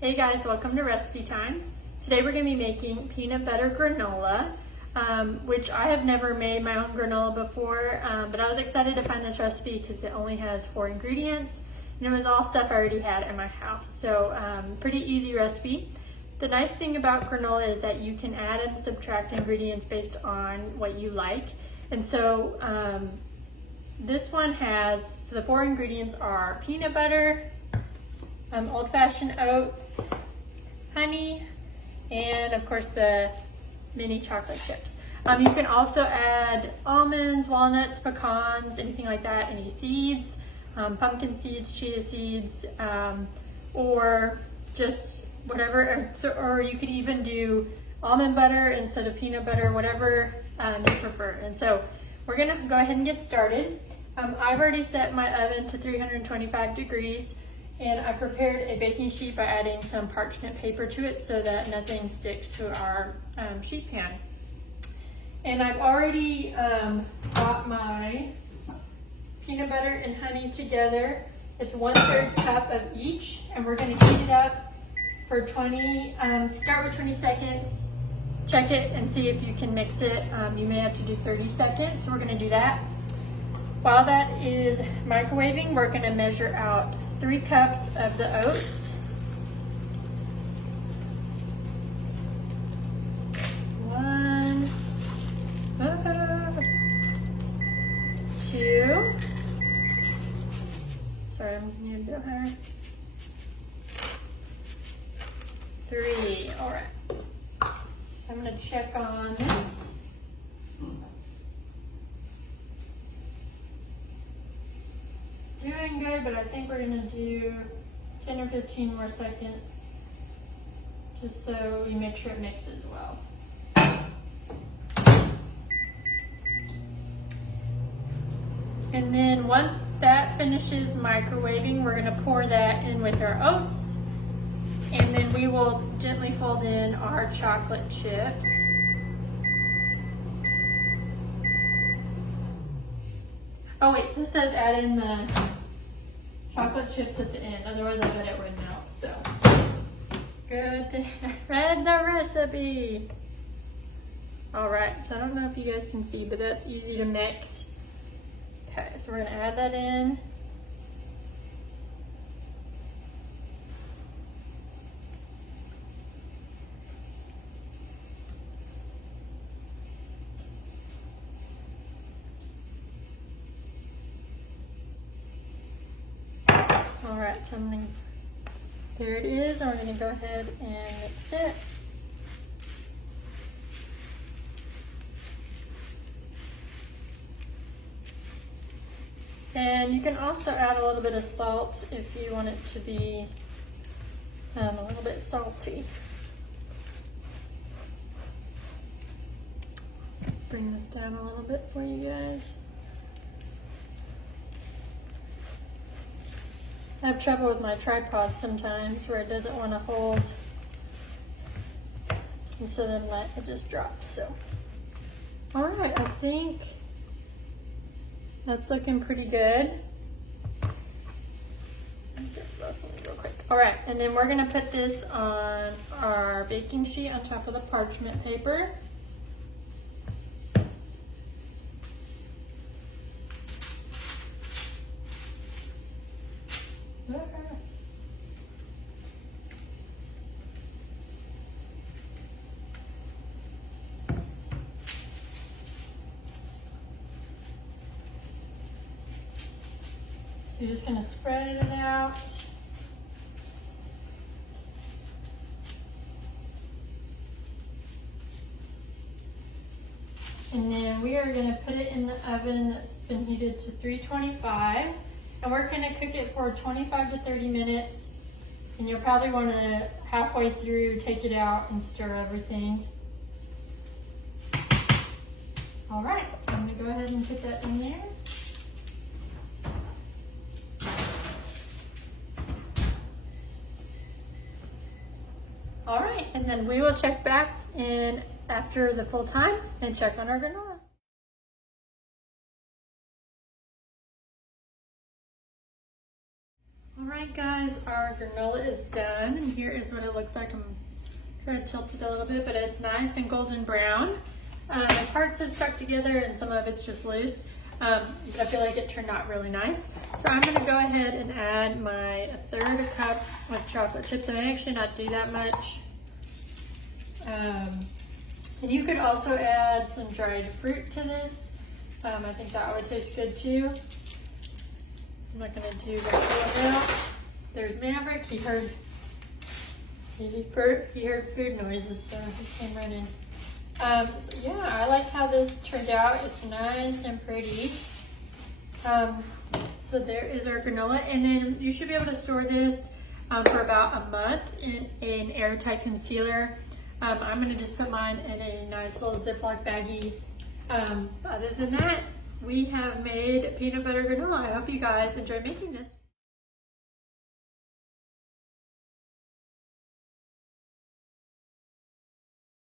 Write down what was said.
Hey guys, welcome to Recipe Time. Today we're going to be making peanut butter granola, which I have never made my own granola before, but I was excited to find this recipe because it only has 4 ingredients and it was all stuff I already had in my house. So pretty easy recipe. The nice thing about granola is that you can add and subtract ingredients based on what you like. And so this one has, so the 4 ingredients are peanut butter, old-fashioned oats, honey, and of course the mini chocolate chips. You can also add almonds, walnuts, pecans, anything like that, any seeds, pumpkin seeds, chia seeds, or just whatever, or you could even do almond butter instead of peanut butter, whatever you prefer. And so we're gonna go ahead and get started. I've already set my oven to 325 degrees. And I prepared a baking sheet by adding some parchment paper to it so that nothing sticks to our sheet pan. And I've already got my peanut butter and honey together. It's 1/3 cup of each, and we're gonna heat it up for 20, start with 20 seconds, check it and see if you can mix it. You may have to do 30 seconds, so we're gonna do that. While that is microwaving, we're gonna measure out 3 cups of the oats. 1, 2. Sorry, I'm gonna need a bit higher. 3. All right. So I'm gonna check on this. Doing good, but I think we're gonna do 10 or 15 more seconds just so we make sure it mixes well. And then once that finishes microwaving, we're gonna pour that in with our oats, and then we will gently fold in our chocolate chips. Oh wait, this says add in the chocolate chips at the end, otherwise I bet it wouldn't out, so. Good thing I read the recipe. All right, so I don't know if you guys can see, but that's easy to mix. Okay, so we're gonna add that in. All right, so there it is. I'm gonna go ahead and mix it. And you can also add a little bit of salt if you want it to be a little bit salty. Bring this down a little bit for you guys. I have trouble with my tripod sometimes where it doesn't want to hold, and so then it just drops. So, all right, I think that's looking pretty good. Real quick. All right, and then we're gonna put this on our baking sheet on top of the parchment paper. So you're just gonna spread it out. And then we are gonna put it in the oven that's been heated to 325. And we're gonna cook it for 25 to 30 minutes. And you'll probably wanna halfway through take it out and stir everything. All right, so I'm gonna go ahead and put that in there. All right, and then we will check back in after the full time and check on our granola. All right guys, our granola is done, and here is what it looked like. I'm trying to tilt it a little bit, but it's nice and golden brown. Parts have stuck together and some of it's just loose. I feel like it turned out really nice. So I'm gonna go ahead and add my 1/3 cup of chocolate chips. I may actually not do that much. And you could also add some dried fruit to this. I think that would taste good too. I'm not gonna do the whole amount. There's Maverick. He heard food noises, so he came running. So yeah, I like how this turned out. It's nice and pretty. So there is our granola, and then you should be able to store this for about a month in an airtight concealer. I'm gonna just put mine in a nice little Ziploc baggie. Other than that, we have made peanut butter granola. I hope you guys enjoy making this.